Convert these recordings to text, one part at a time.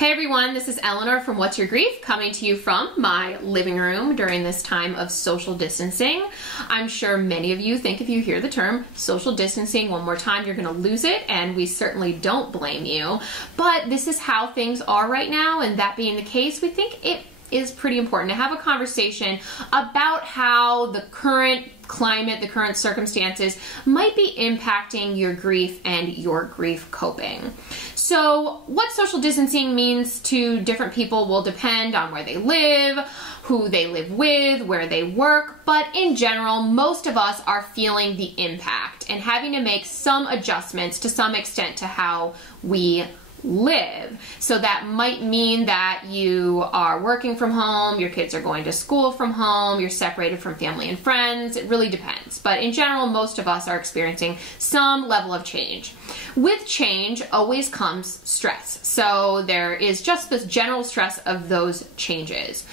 Hey everyone, this is Eleanor from What's Your Grief, coming to you from my living room during this time of social distancing. I'm sure many of you think if you hear the term social distancing one more time, you're gonna lose it, and we certainly don't blame you. But this is how things are right now, and that being the case, we think it is pretty important to have a conversation about how the current climate, the current circumstances might be impacting your grief and your grief coping. So what social distancing means to different people will depend on where they live, who they live with, where they work, but in general, most of us are feeling the impact and having to make some adjustments to some extent to how we live. So that might mean that you are working from home, your kids are going to school from home, you're separated from family and friends. It really depends. But in general, most of us are experiencing some level of change. With change always comes stress. So there is just this general stress of those changes.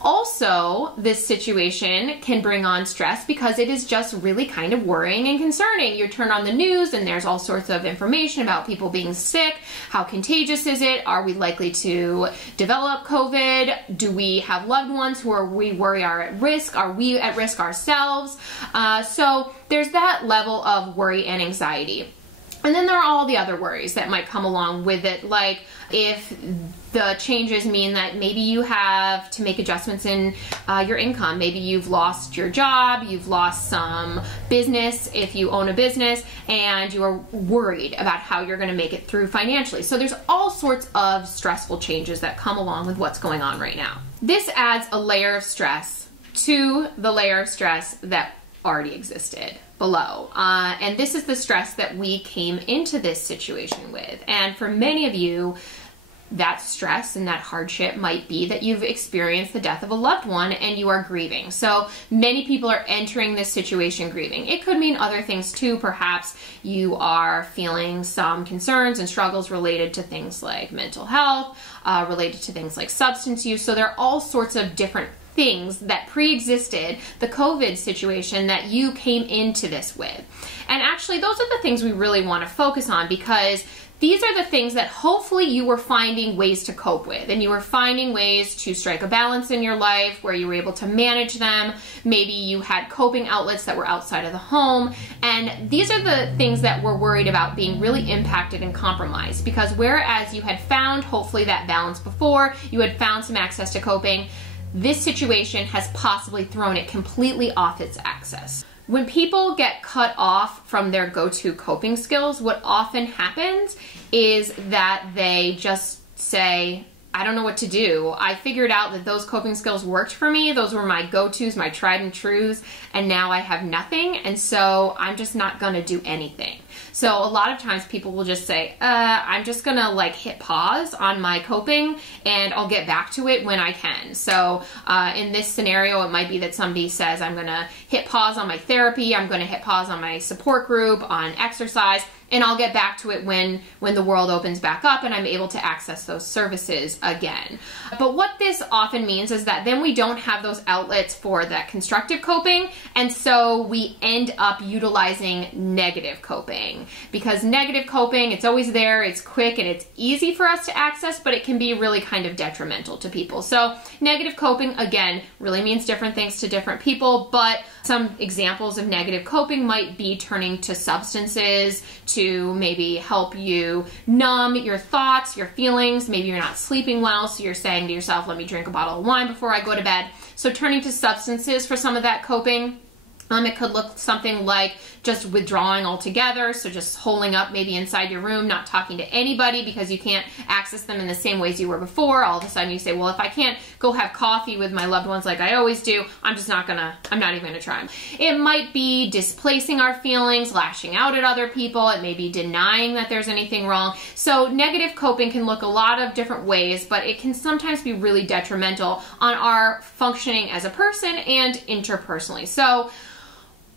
Also, this situation can bring on stress because it is just really kind of worrying and concerning. You turn on the news and there's all sorts of information about people being sick. How contagious is it? Are we likely to develop COVID? Do we have loved ones who we worry are at risk? Are we at risk ourselves? So there's that level of worry and anxiety. And then there are all the other worries that might come along with it, like if the changes mean that maybe you have to make adjustments in your income. Maybe you've lost your job, you've lost some business if you own a business, and you are worried about how you're going to make it through financially. So there's all sorts of stressful changes that come along with what's going on right now. This adds a layer of stress to the layer of stress that already existed below. And this is the stress that we came into this situation with. And for many of you, that stress and that hardship might be that you've experienced the death of a loved one and you are grieving. So many people are entering this situation grieving. It could mean other things too. Perhaps you are feeling some concerns and struggles related to things like mental health, related to things like substance use. So there are all sorts of different things that pre-existed the COVID situation that you came into this with. And actually, those are the things we really want to focus on, because these are the things that hopefully you were finding ways to cope with, and you were finding ways to strike a balance in your life where you were able to manage them. Maybe you had coping outlets that were outside of the home, and these are the things that we're worried about being really impacted and compromised, because whereas you had found hopefully that balance before, you had found some access to coping, this situation has possibly thrown it completely off its axis. When people get cut off from their go-to coping skills, what often happens is that they just say, I don't know what to do. I figured out that those coping skills worked for me. Those were my go-tos, my tried and trues, and now I have nothing, and so I'm just not gonna do anything. So a lot of times people will just say, I'm just gonna like hit pause on my coping and I'll get back to it when I can. So in this scenario, it might be that somebody says, I'm gonna hit pause on my therapy, I'm gonna hit pause on my support group, on exercise, and I'll get back to it when the world opens back up and I'm able to access those services again. But what this often means is that then we don't have those outlets for that constructive coping, and so we end up utilizing negative coping. Because negative coping, it's always there, it's quick, and it's easy for us to access, but it can be really kind of detrimental to people. So negative coping, again, really means different things to different people, but some examples of negative coping might be turning to substances to maybe help you numb your thoughts, your feelings. Maybe you're not sleeping well, so you're saying to yourself, let me drink a bottle of wine before I go to bed. So turning to substances for some of that coping. It could look something like just withdrawing altogether, so just holding up maybe inside your room, not talking to anybody because you can't access them in the same ways you were before. All of a sudden you say, well, if I can't go have coffee with my loved ones like I always do, I'm not even gonna try. It might be displacing our feelings, lashing out at other people. It may be denying that there's anything wrong. So negative coping can look a lot of different ways, but it can sometimes be really detrimental on our functioning as a person and interpersonally. So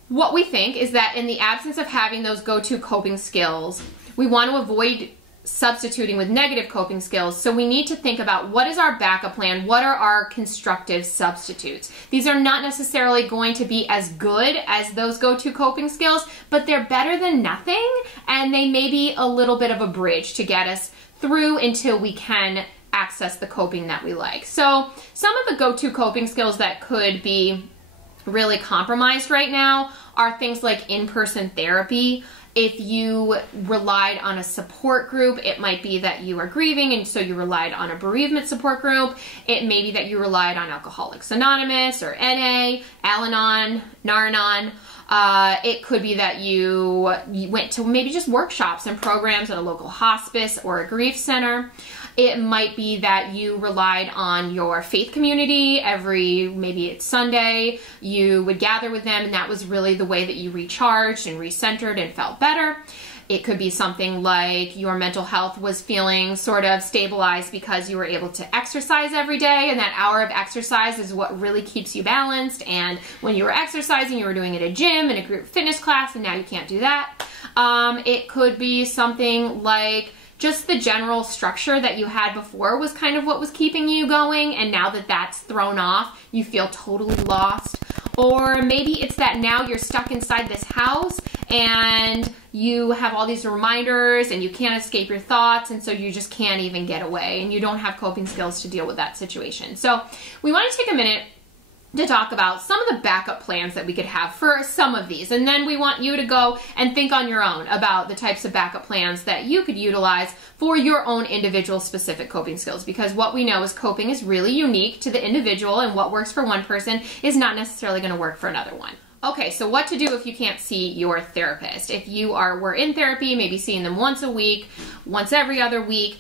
what we think is that in the absence of having those go-to coping skills, we want to avoid substituting with negative coping skills. So we need to think about what is our backup plan? What are our constructive substitutes? These are not necessarily going to be as good as those go-to coping skills, but they're better than nothing, and they may be a little bit of a bridge to get us through until we can access the coping that we like. So some of the go-to coping skills that could be really compromised right now are things like in-person therapy. If you relied on a support group, it might be that you are grieving and so you relied on a bereavement support group. It may be that you relied on Alcoholics Anonymous or NA, Al-Anon, Nar-Anon. It could be that you went to maybe just workshops and programs at a local hospice or a grief center. It might be that you relied on your faith community maybe it's Sunday, you would gather with them and that was really the way that you recharged and recentered and felt better. It could be something like your mental health was feeling sort of stabilized because you were able to exercise every day, and that hour of exercise is what really keeps you balanced. And when you were exercising, you were doing it at a gym and a group fitness class, and now you can't do that. It could be something like just the general structure that you had before was kind of what was keeping you going, and now that that's thrown off, you feel totally lost. Or maybe it's that now you're stuck inside this house and you have all these reminders and you can't escape your thoughts, and so you just can't even get away and you don't have coping skills to deal with that situation. So we want to take a minute to talk about some of the backup plans that we could have for some of these, and then we want you to go and think on your own about the types of backup plans that you could utilize for your own individual specific coping skills, because what we know is coping is really unique to the individual, and what works for one person is not necessarily going to work for another one. Okay, so what to do if you can't see your therapist? If you were in therapy, maybe seeing them once a week, once every other week,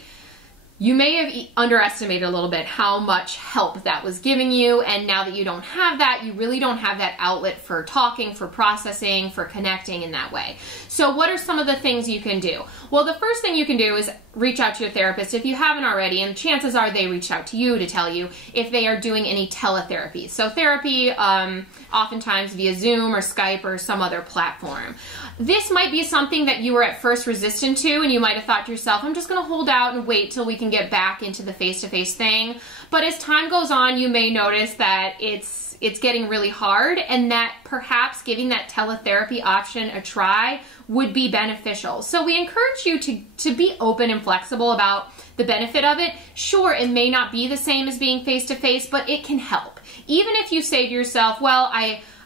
you may have underestimated a little bit how much help that was giving you, and now that you don't have that, you really don't have that outlet for talking, for processing, for connecting in that way. So what are some of the things you can do? Well, the first thing you can do is reach out to your therapist if you haven't already, and chances are they reached out to you to tell you if they are doing any teletherapy. So therapy, oftentimes via Zoom or Skype or some other platform. This might be something that you were at first resistant to, and you might have thought to yourself, I'm just going to hold out and wait till we can get back into the face-to-face thing. But as time goes on, you may notice that it's getting really hard, and that perhaps giving that teletherapy option a try would be beneficial. So we encourage you to be open and flexible about the benefit of it. Sure, it may not be the same as being face-to-face, but it can help. Even if you say to yourself, well,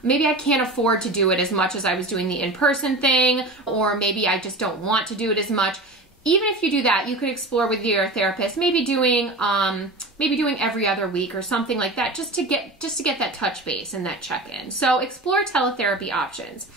maybe I can't afford to do it as much as I was doing the in-person thing, or maybe I just don't want to do it as much. Even if you do that, you could explore with your therapist, maybe doing every other week or something like that, just to get that touch base and that check-in. So explore teletherapy options.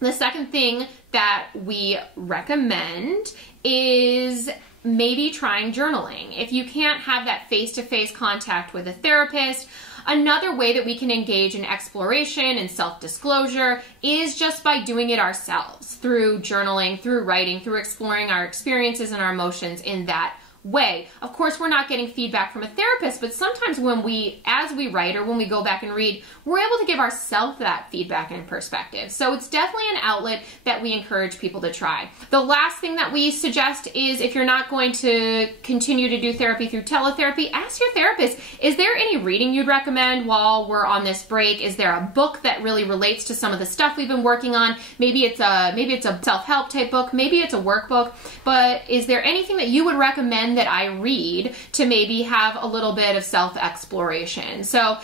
The second thing that we recommend is maybe trying journaling. If you can't have that face-to-face contact with a therapist, another way that we can engage in exploration and self-disclosure is just by doing it ourselves, through journaling, through writing, through exploring our experiences and our emotions in that way. Of course, we're not getting feedback from a therapist, but sometimes as we write or when we go back and read, we're able to give ourselves that feedback and perspective. So it's definitely an outlet that we encourage people to try. The last thing that we suggest is, if you're not going to continue to do therapy through teletherapy, ask your therapist, is there any reading you'd recommend while we're on this break? Is there a book that really relates to some of the stuff we've been working on? Maybe it's a self-help type book, maybe it's a workbook, but is there anything that you would recommend that I read to maybe have a little bit of self-exploration? So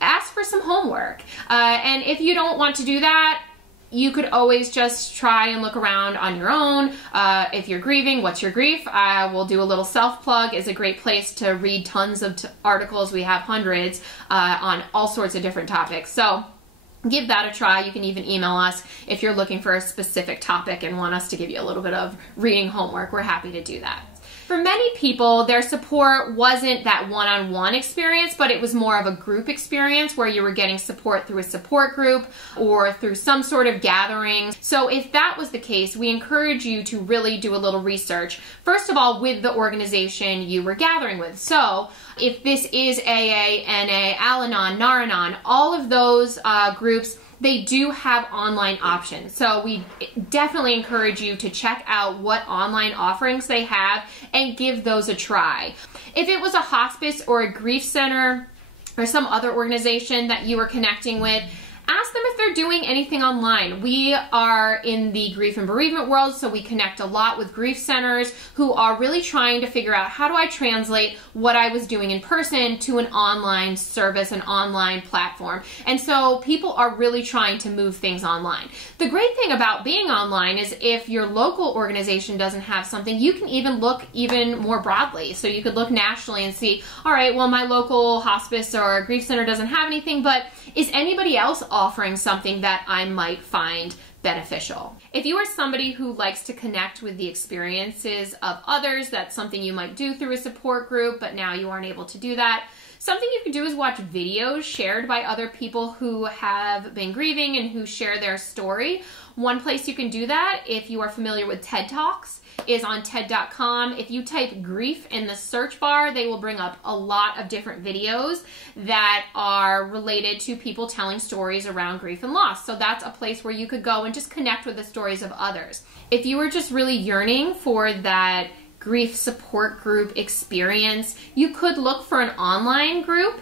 ask for some homework. And if you don't want to do that, you could always just try and look around on your own. If you're grieving, What's Your Grief? I will do a little self-plug. Is a great place to read tons of articles. We have hundreds on all sorts of different topics. So give that a try. You can even email us if you're looking for a specific topic and want us to give you a little bit of reading homework. We're happy to do that. For many people, their support wasn't that one-on-one experience, but it was more of a group experience where you were getting support through a support group or through some sort of gathering. So if that was the case, we encourage you to really do a little research. First of all, with the organization you were gathering with. So if this is AA, NA, Al-Anon, Nar-Anon, all of those groups, they do have online options. So we definitely encourage you to check out what online offerings they have and give those a try. If it was a hospice or a grief center or some other organization that you were connecting with, Ask them if they're doing anything online. We are in the grief and bereavement world, so we connect a lot with grief centers who are really trying to figure out, how do I translate what I was doing in person to an online service, an online platform? And so people are really trying to move things online. The great thing about being online is if your local organization doesn't have something, you can even look even more broadly. So you could look nationally and see, all right, well, my local hospice or grief center doesn't have anything, but is anybody else offering something that I might find beneficial? If you are somebody who likes to connect with the experiences of others, that's something you might do through a support group, but now you aren't able to do that. Something you can do is watch videos shared by other people who have been grieving and who share their story. One place you can do that, if you are familiar with TED Talks, is on TED.com. If you type grief in the search bar, they will bring up a lot of different videos that are related to people telling stories around grief and loss. So that's a place where you could go and just connect with the stories of others. If you were just really yearning for that grief support group experience, you could look for an online group.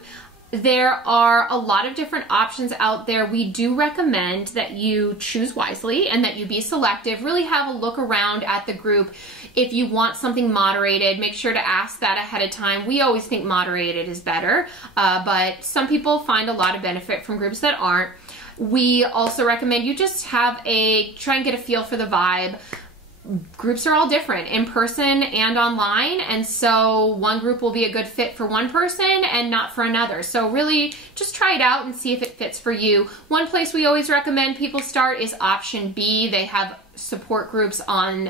There are a lot of different options out there. We do recommend that you choose wisely and that you be selective. Really have a look around at the group. If you want something moderated, make sure to ask that ahead of time. We always think moderated is better, but some people find a lot of benefit from groups that aren't. We also recommend you just try and get a feel for the vibe. Groups are all different in person and online, and so one group will be a good fit for one person and not for another. So really just try it out and see if it fits for you. One place we always recommend people start is option B. They have support groups on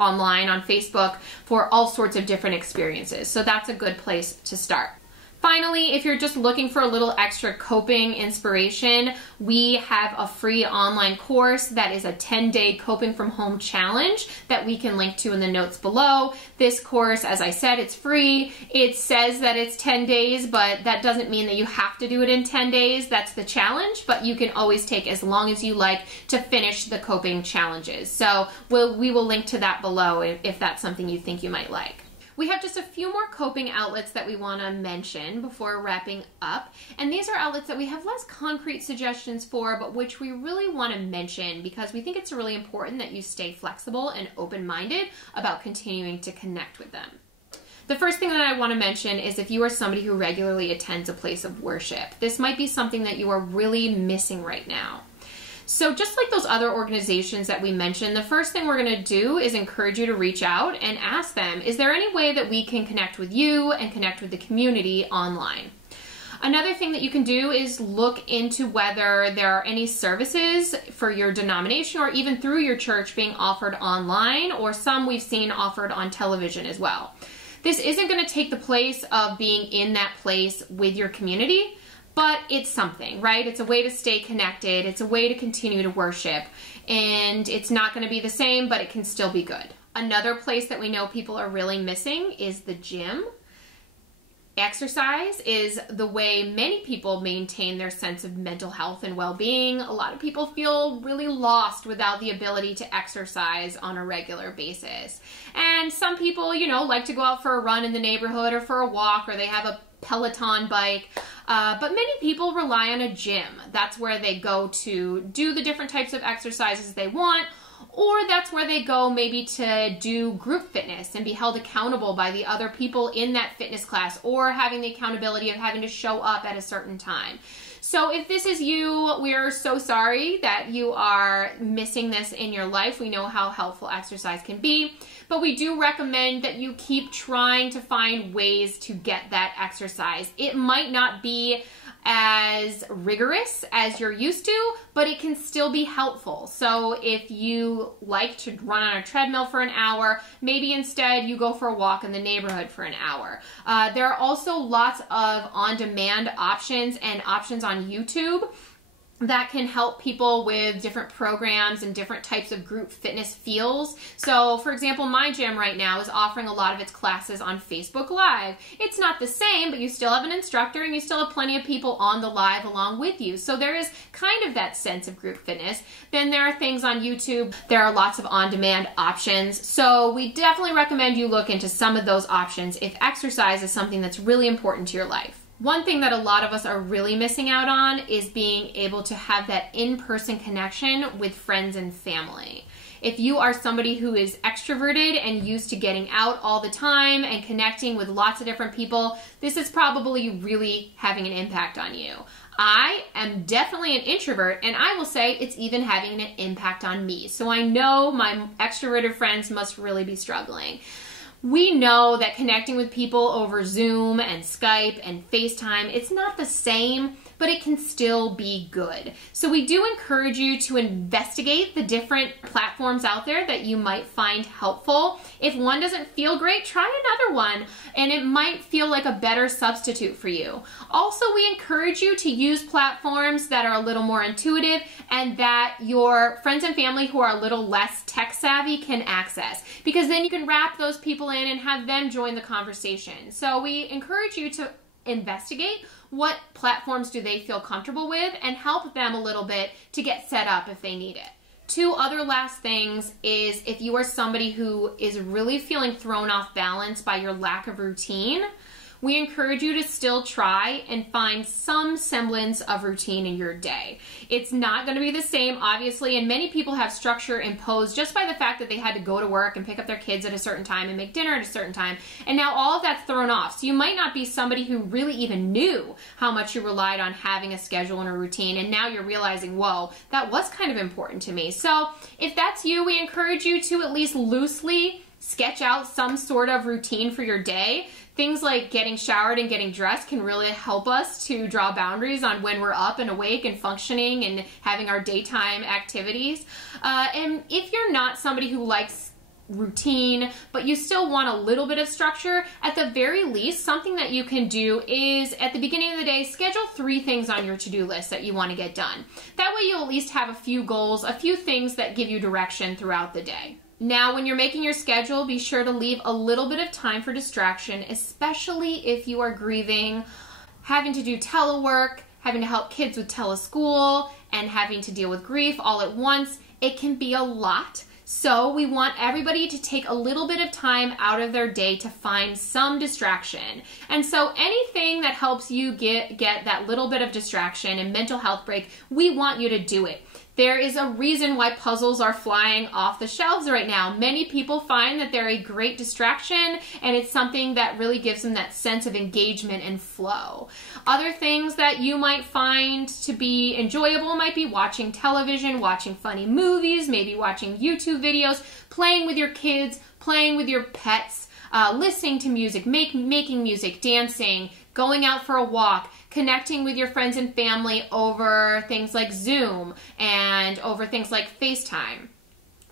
online on Facebook for all sorts of different experiences. So that's a good place to start. Finally, if you're just looking for a little extra coping inspiration, we have a free online course that is a 10-day coping from home challenge that we can link to in the notes below. This course, as I said, it's free. It says that it's 10 days, but that doesn't mean that you have to do it in 10 days. That's the challenge, but you can always take as long as you like to finish the coping challenges. So we will link to that below if that's something you think you might like. We have just a few more coping outlets that we want to mention before wrapping up. And these are outlets that we have less concrete suggestions for, but which we really want to mention because we think it's really important that you stay flexible and open-minded about continuing to connect with them. The first thing that I want to mention is if you are somebody who regularly attends a place of worship, this might be something that you are really missing right now. So just like those other organizations that we mentioned, the first thing we're going to do is encourage you to reach out and ask them, is there any way that we can connect with you and connect with the community online? Another thing that you can do is look into whether there are any services for your denomination or even through your church being offered online, or some we've seen offered on television as well. This isn't going to take the place of being in that place with your community, but it's something, right? It's a way to stay connected. It's a way to continue to worship. And it's not going to be the same, but it can still be good. Another place that we know people are really missing is the gym. Exercise is the way many people maintain their sense of mental health and well-being. A lot of people feel really lost without the ability to exercise on a regular basis. And some people, like to go out for a run in the neighborhood or for a walk, or they have a Peloton bike. But many people rely on a gym. That's where they go to do the different types of exercises they want, or that's where they go maybe to do group fitness and be held accountable by the other people in that fitness class, or having the accountability of having to show up at a certain time. So if this is you, we're so sorry that you are missing this in your life. We know how helpful exercise can be, but we do recommend that you keep trying to find ways to get that exercise. It might not be as rigorous as you're used to, but it can still be helpful. So if you like to run on a treadmill for an hour, maybe instead you go for a walk in the neighborhood for an hour. There are also lots of on-demand options and options on YouTube that can help people with different programs and different types of group fitness feels. So for example, my gym right now is offering a lot of its classes on Facebook Live. It's not the same, but you still have an instructor and you still have plenty of people on the live along with you. So there is kind of that sense of group fitness. Then there are things on YouTube. There are lots of on-demand options. So we definitely recommend you look into some of those options if exercise is something that's really important to your life. One thing that a lot of us are really missing out on is being able to have that in-person connection with friends and family. If you are somebody who is extroverted and used to getting out all the time and connecting with lots of different people, this is probably really having an impact on you. I am definitely an introvert, and I will say it's even having an impact on me. So I know my extroverted friends must really be struggling. We know that connecting with people over Zoom and Skype and FaceTime, it's not the same, but it can still be good. So we do encourage you to investigate the different platforms out there that you might find helpful. If one doesn't feel great, try another one, and it might feel like a better substitute for you. Also, we encourage you to use platforms that are a little more intuitive and that your friends and family who are a little less tech savvy can access, because then you can wrap those people in and have them join the conversation. So we encourage you to investigate what platforms do they feel comfortable with and help them a little bit to get set up if they need it. Two other last things is if you are somebody who is really feeling thrown off balance by your lack of routine, we encourage you to still try and find some semblance of routine in your day. It's not going to be the same, obviously, and many people have structure imposed just by the fact that they had to go to work and pick up their kids at a certain time and make dinner at a certain time, and now all of that's thrown off. So you might not be somebody who really even knew how much you relied on having a schedule and a routine, and now you're realizing, whoa, that was kind of important to me. So if that's you, we encourage you to at least loosely sketch out some sort of routine for your day. Things like getting showered and getting dressed can really help us to draw boundaries on when we're up and awake and functioning and having our daytime activities. And if you're not somebody who likes routine, but you still want a little bit of structure, at the very least, something that you can do is at the beginning of the day, schedule 3 things on your to-do list that you want to get done. That way you'll at least have a few goals, a few things that give you direction throughout the day. Now, when you're making your schedule, be sure to leave a little bit of time for distraction, especially if you are grieving, having to do telework, having to help kids with teleschool, and having to deal with grief all at once. It can be a lot. So we want everybody to take a little bit of time out of their day to find some distraction. And so anything that helps you get that little bit of distraction and mental health break, we want you to do it. There is a reason why puzzles are flying off the shelves right now. Many people find that they're a great distraction, and it's something that really gives them that sense of engagement and flow. Other things that you might find to be enjoyable might be watching television, watching funny movies, maybe watching YouTube videos, playing with your kids, playing with your pets, listening to music, making music, dancing, going out for a walk, connecting with your friends and family over things like Zoom and over things like FaceTime.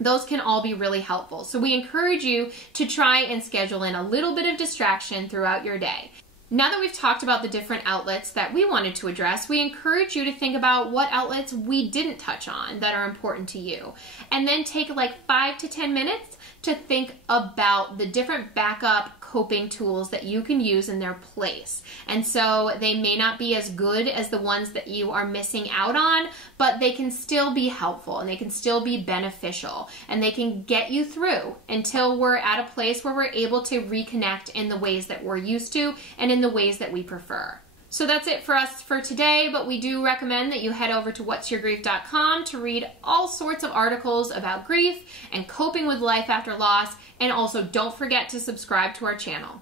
Those can all be really helpful. So we encourage you to try and schedule in a little bit of distraction throughout your day. Now that we've talked about the different outlets that we wanted to address, we encourage you to think about what outlets we didn't touch on that are important to you. And then take like 5 to 10 minutes to think about the different backup coping tools that you can use in their place. And so they may not be as good as the ones that you are missing out on, but they can still be helpful and they can still be beneficial and they can get you through until we're at a place where we're able to reconnect in the ways that we're used to and in the ways that we prefer. So that's it for us for today, but we do recommend that you head over to whatsyourgrief.com to read all sorts of articles about grief and coping with life after loss, and also don't forget to subscribe to our channel.